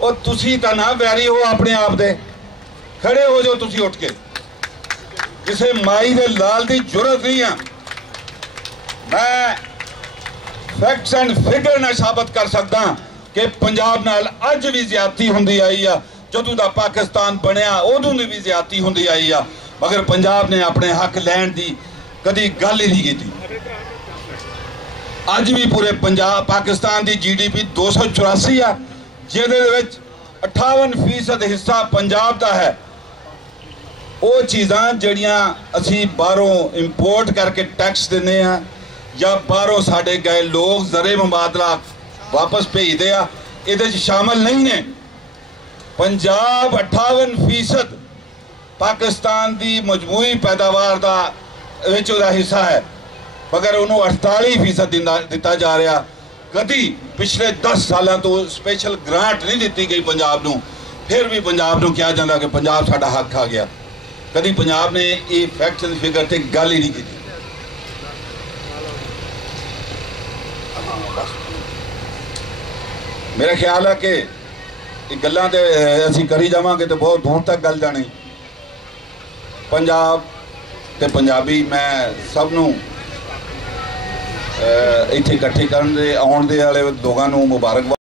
और तुसी तां ना वैरी हो अपने आप दे, खड़े हो जाओ तुसी उठ के। किसी माई दे लाल की जरूरत नहीं है। मैं फैक्ट्स एंड फिगर ना साबित कर सकता कि पंजाब नाल अज भी ज्यादती हुंदी आई आ, जदों दा पाकिस्तान बनया उदों दी भी ज्यादती हुंदी आई आ, मगर पंजाब ने अपने हक लैण दी कदी गल ही नहीं की। अज भी पूरे पंजाब पाकिस्तान की GDP 284 आ, जिहदे विच 58% हिस्सा पंजाब का है। वो चीज़ां जड़ियां असी बाहरों इंपोर्ट करके टैक्स देने आ या बाहरों साढ़े गए लोग ज़रे मुबादला वापस भेजते आ, इहदे च शामिल नहीं ने। पंजाब 58% पाकिस्तान की मजमूई पैदावार का विच उहदा हिस्सा है, मगर उन्होंने 48% दिता जा रहा। कभी पिछले 10 सालों तो स्पेशल ग्रांट नहीं दी गई पंजाब नूं, फिर भी पंजाब नूं कहा जाता कि पंजाब साडा हक आ गया। कभी पंजाब ने ये फैक्ट्स एंड फिगर से गल ही नहीं की। मेरा ख्याल है कि गल्लां ते असीं करी जावांगे तो बहुत दूर तक गल जानी। पंजाब ते पंजाबी मैं सब नूं इत्थे इकट्ठे करन दे आउण दे वाले लोगां नूं मुबारकबाद।